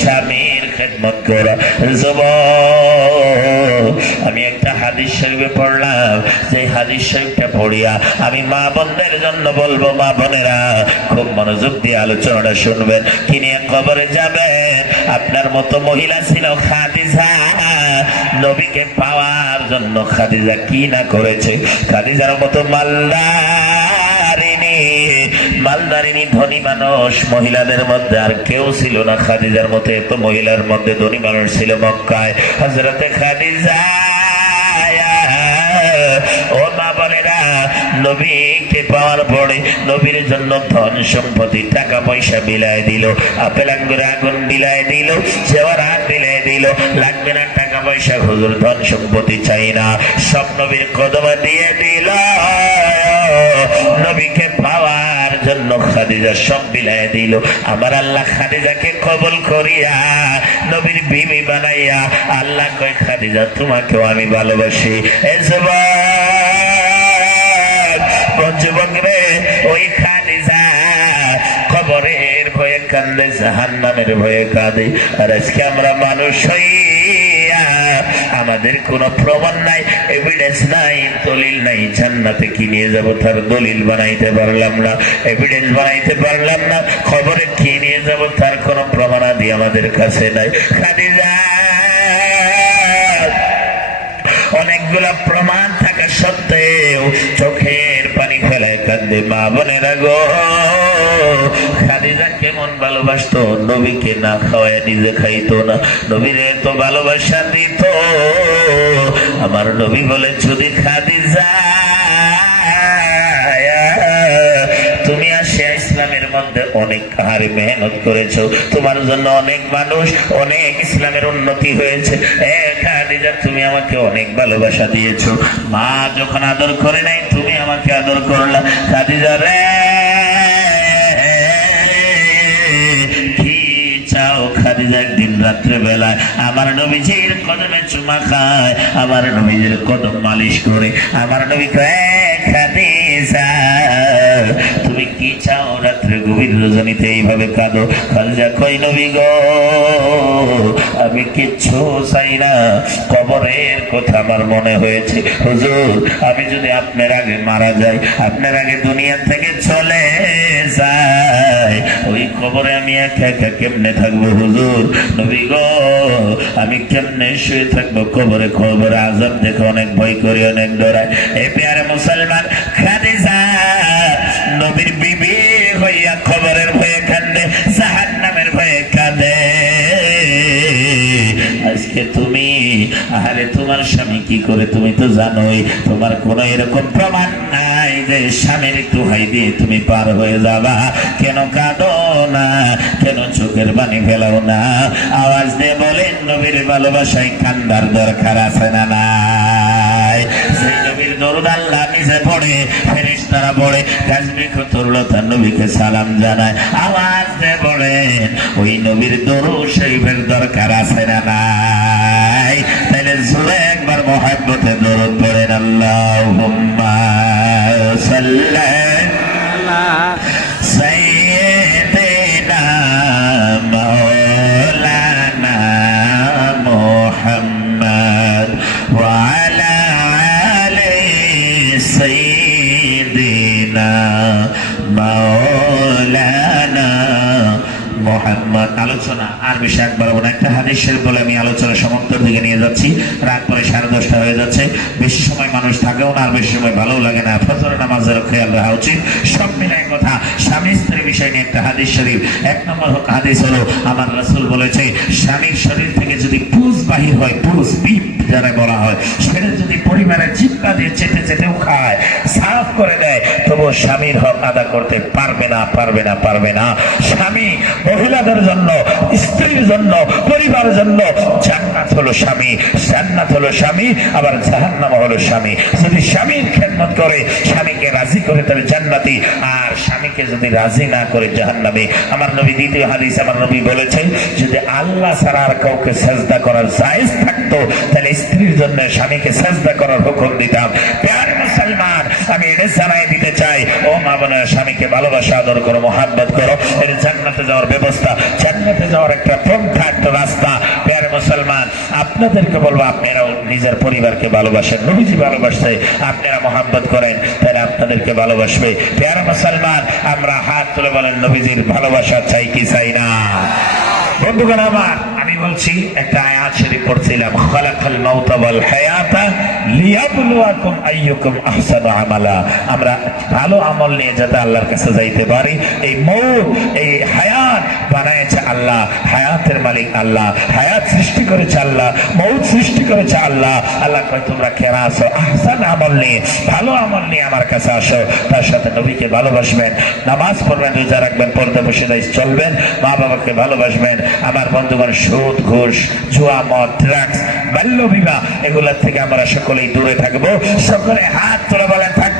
স্বামীর খেদমত করো। আমি একটা হাদিস শরীফে পড়লাম, যে হাদিস শরীফটা পড়িয়া আমি মা বোনদের জন্য বলবো, মা বোনেরা খুব মনোযোগ দিয়ে আলোচনাটা শুনবেন। কি নিয়ে কবরে যাবেন? আপনার মতো মহিলা ছিল খাদিজা। নবীকে পাওয়ার জন্য খাদিজা কি না করেছে। খাদিজার মতো মালদারিনী ধনী মানুষ মহিলাদের মধ্যে আর কেউ ছিল না। খাদিজার মতো এত মহিলার মধ্যে ধনী মানুষ ছিল মক্কায়। হযরতে খাদিজা, ও মা বোনেরা, নবীকে পাওয়ার পরে নবীর জন্য ধন সম্পত্তি টাকা পয়সা বিলায় দিল, আপেল আঙ্গুর আগুন বিলায় দিল, জেওয়ারাত বিলায় দিল। লাগবে না টাকা পয়সা, হুজুর ধন সম্পত্তি চাই না, সব নবীর কদমে দিয়ে দিল। নবীকে পাওয়ার জন্য খাদিজা সব বিলায় দিল। আমার আল্লাহ খাদিজাকে কবুল করিয়া নবীর বিবি বানাইয়া আল্লাহ কয়, খাদিজা তোমাকেও আমি ভালোবাসি। ওই খাদিজা কবরের ভয়ে কান্দে, জাহান্নামের ভয়ে কাঁদে। আর আজকে আমরা মানুষ হইয়া আমাদের কোনো প্রমাণ নাই, এভিডেন্স নাই, দলিল নাই, জান্নাতে কি নিয়ে যাবো তার দলিল বানাইতে পারলাম না, এভিডেন্স বানাইতে পারলাম না, খবরে কি নিয়ে যাবো তার কোনো প্রমাণাদি আমাদের কাছে নাই। খাদিজা অনেকগুলা প্রমাণ থাকা সত্ত্বেও চোখের পানি ফেলায় কান্দে। মা বোনেরা গো, খাদিজা কেমন ভালোবাসতো, নবীকে না খাওয়ায় নিজে খাইতো না, নবীরে তো ভালোবাসা দিত। আমার নবী বলে, যদি খাদিজা তুমি আসিয়া ইসলামের মধ্যে অনেক হারে মেহনত করেছো, তোমার জন্য অনেক মানুষ, অনেক ইসলামের উন্নতি হয়েছে। খাদিজা তুমি আমাকে অনেক ভালোবাসা দিয়েছো, মা যখন আদর করে নাই তুমি আমাকে আদর করলা। খাদিজা রে, কি চাও? খাদিজা একদিন রাত্রে বেলায় আমার নবীজির কদমে চুমা খায়, আমার নবীজির কদম মালিশ করে। আমার নবী কয়, খাদিজা তুমি কি চাও? রাত্রে গভীর রজনীতে এইভাবে কাঁদো। খাদিজা কই, নবী গো আমি কিচ্ছু চাই না, কবরের কথা আমার মনে হয়েছে। হুজুর আমি যদি আপনার আগে মারা যাই, আপনার আগে দুনিয়া থেকে চলে যাই, ওই কবরে আমি একা একা কেমনে থাকবো হুজুর? নবী গো আমি কেমনে শুয়ে থাকবো কবরে? কবরে আযাব দেখে অনেক ভয় করি, অনেক ডরাই। এই প্যারে মুসলমান, খাদিজা নবীর বিবি হইয়া কবরের ভয়ে কাঁদে, জাহান্নামের ভয়ে কাঁদে। আজকে তুমি, আরে তোমার স্বামী কি করে তুমি তো জানোই, তোমার কোন এরকম প্রমাণ নাই যে স্বামীর দোহাই দিয়ে তুমি পার হয়ে যাবা। কেন কাঁদো না? কেন চোখের পানি ফেলাও না? আওয়াজ দিয়ে বলেন, নবীর ভালোবাসায় কান্দার দরকার আছে না নাই? সেই নবীর দরুদ আল্লাহ নিজে পড়ে, ফেরেশতারা পড়ে, তাসবিহ তরলতা নবীকে সালাম জানায়। আওয়াজ দিয়ে বলেন, ওই নবীর দরুদ শরীফের দরকার আছে না নাই? তাহলে জোরে একবার মহব্বতে দরুদ পড়েন, আল্লাহুম্মা সাল্লি আলা সাইয়্যিদিনা মাওলানা মুহাম্মদ ওয়া আলা আলি সাইয়্যিদিনা মাওলানা মুহাম্মদ। আলোচনা আর বেশি একবার বলে, একটা হাদিস শরীফ বলে আমি আলোচনা সমাপ্তির দিকে নিয়ে যাচ্ছি। রাত পরে 10:30 হয়ে যাচ্ছে, বেশি সময় মানুষ থাকেও না, আর বেশি সময় ভালো লাগে না। ফজর নামাজের খেয়াল রাখা উচিত। সব মিলাই কথা, স্বামী স্ত্রীর বিষয় নিয়ে একটা হাদিস শরীফ। 1 নম্বর হাদিস হলো, আমার রাসূল বলেছে, স্বামীর শরীর থেকে যদি পুজ বাহির হয়, পুজ বিপ যারা বলা হয়, সেটা যদি পরিবারের জিহ্বা দিয়ে চেটে চেটেও খায়, সাফ করে দেয়, তবু স্বামীর হক আদা করতে পারবে না, পারবে না, পারবে না। স্বামী মহিলাদের জন্য, স্ত্রীর জন্য, পরিবারের জন্য জান্নাত হলো স্বামী, জান্নাত হলো স্বামী, আবার জাহান্নাম হলো স্বামী। যদি স্বামীর খেদমত করে, স্বামীকে রাজি করে, তাহলে জান্নাতি, আর স্বামীকে যদি রাজি না করে জাহান্নামী। আমার নবী দ্বিতীয় হাদিস আমার নবী বলেছেন, যদি আল্লাহ ছাড়া আর কাউকে সেজদা করার জায়েজ থাকতো, তাহলে স্ত্রীর জন্য স্বামীকে সেজদা করার হুকুম দিতাম। প্যার মুসলমান, আমি এটা জানাই দিতে চাই, ও মা বোনের, স্বামীকে ভালোবাসা, আদর করো, মোহাব্বত করো। এর জান্নাতে যাওয়ার ব্যবস্থা, জান্নাতে যাওয়ার একটা পন্থা, একটা রাস্তা। প্যার মুসলমান, আপনাদেরকে বলবো, আপনারাও নিজের পরিবারকে ভালোবাসেন, নবীজি ভালোবাসছে, আপনারা মোহাব্বত করেন, তাহলে আপনাদেরকে ভালোবাসবে। প্যার মুসলমান, আমরা হাত তুলে বলেন, নবীজির ভালোবাসা চাই কি চাই না? বন্ধুগণ আমার, আমি বলছি, একটা আয়াত শরীফ পড়ছিলাম, খালাকাল মাউতা ওয়াল হায়াতা লিয়াবলুয়াকুম আইয়ুকুম আহসানু আমালা। আমরা ভালো আমল নিয়ে যাতে আল্লাহর কাছে যাইতে পারি, এই মৌত, এই হায়াত বানায়েছে আল্লাহ, হায়াতের মালিক আল্লাহ, হায়াত সৃষ্টি করেছে আল্লাহ, মৌত সৃষ্টি করেছে আল্লাহ। আল্লাহ কয়, তোমরা কেনা আসো আহসান আমল নিয়ে, ভালো আমল নিয়ে আমার কাছে আসো। তার সাথে নবীকে ভালোবাসবেন, নামাজ পড়বেন, রোজা রাখবেন, পর্দা বসে চলবেন, মা বাবাকে ভালোবাসবেন। আমার বন্ধুগণ, সুদ, ঘুষ, জুয়া, মদ, ড্রাগস, বাল্য বিবাহ, এগুলোর থেকে আমরা সকলেই দূরে থাকবো। সকলে হাত তুলে বলেন, থাকবো।